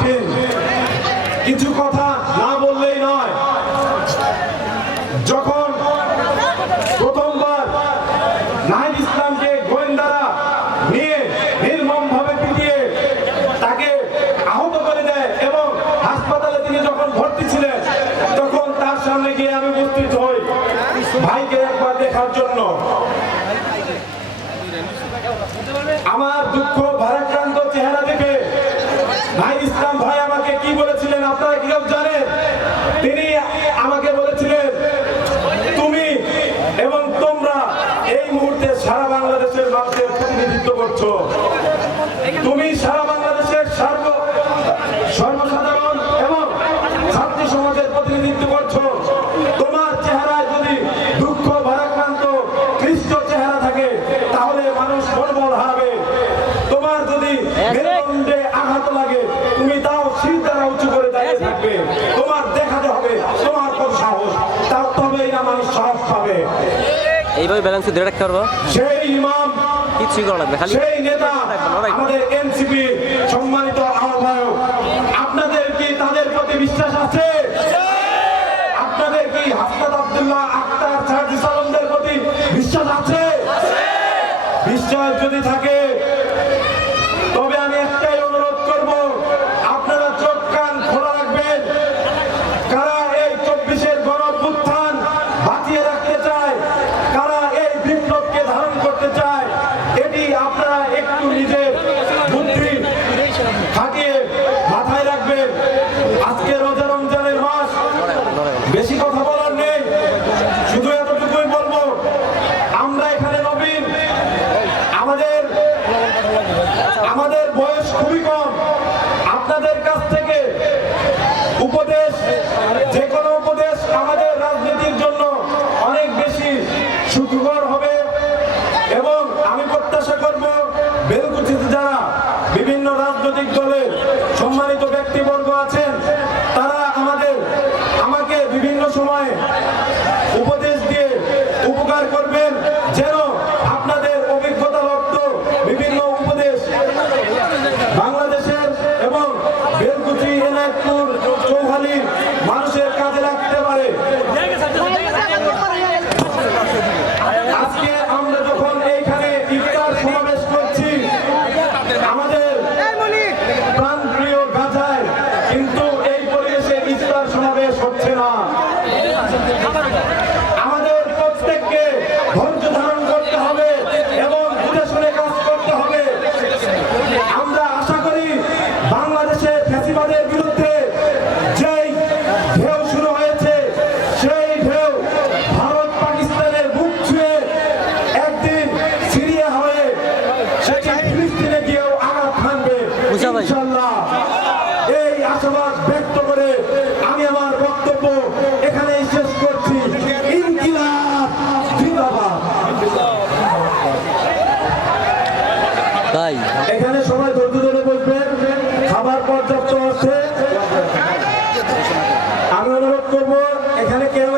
আছেন কিছু কথা না বললেই নয়। যখন প্রথমবার নাহিদ ইসলামকে গোয়েন্দারা নিয়ে নির্মম ভাবে পিটিয়ে তাকে আহত করে দেয় এবং হাসপাতালে তিনি যখন ভর্তি ছিলেন, তখন তার সামনে গিয়ে আমি উপস্থিত হই ভাইকে একবার দেখার জন্য। আমার দুঃখ, ভারাক্রান্ত ভাই ইসলাম ভাই আমাকে কি বলেছিলেন আপনারা কি জানেন? তিনি আমাকে বলেছিলেন, তুমি এবং তোমরা এই মুহূর্তে সারা বাংলাদেশের মানুষের প্রতিনিধিত্ব করছ। তুমি সারা বাংলাদেশের সর্ব সর্বসাধারণ এবং ছাত্র সমাজের প্রতিনিধিত্ব করছ তোমার চেহারায় যদি দুঃখ ভারাক্রান্ত ক্লিষ্ট চেহারা থাকে তাহলে মানুষ মনোবল হারাবে তোমার যদি মেরুদণ্ডে আঘাত লাগে তুমি তাও শির দ্বারা উঁচু করে দাঁড়িয়ে থাকবে তোমার দেখাতে হবে তোমার কত সাহস তার তবেই না মানুষ সাহস পাবে এইভাবে ব্যালেন্স ধরে রাখতে পারব সেই ইমাম কিছুই করা লাগবে খালি সেই নেতা আমাদের এনসিপি সম্মানিত আহ্বায়ক আপনাদের কি তাদের প্রতি বিশ্বাস আছে? আপনাদের কি হাসনাত আব্দুল্লাহ আক্তার সাহাজি সালামদের প্রতি বিশ্বাস আছে। বিশ্বাস যদি থাকে বেশি কথা বলার নেই। শুধু এতটুকুই বলব, আমরা এখানে নবীন। আমাদের আমাদের বয়স খুবই কম। আপনাদের কাছ থেকে উপদেশ, যে কোনো উপদেশ আমাদের রাজনীতির জন্য অনেক বেশি সুখকর হবে। এবং আমি প্রত্যাশা করব, বেলকুচিতে যারা বিভিন্ন রাজনৈতিক দলের সম্মানিত ব্যক্তিবর্গ আছেন, তারা সময়ে আমাদের প্রত্যেককে ধৈর্য ধারণ করতে হবে এবং বুঝে শুনে কাজ করতে হবে। আমরা আশা করি বাংলাদেশে ফ্যাসিবাদের বিরুদ্ধে যেই ঢেউ শুরু হয়েছে সেই ঢেউ ভারত পাকিস্তানের বুক ছুঁয়ে একদিন সিরিয়া হয়ে সেটি ফিলিস্তিনে গিয়েও আঘাত হানবে। ইনশাল্লাহ এখানে সবাই ধৈর্য ধরে বসবেন খাবার পর্যাপ্ত আছে। আমি অনুরোধ করব এখানে কেউ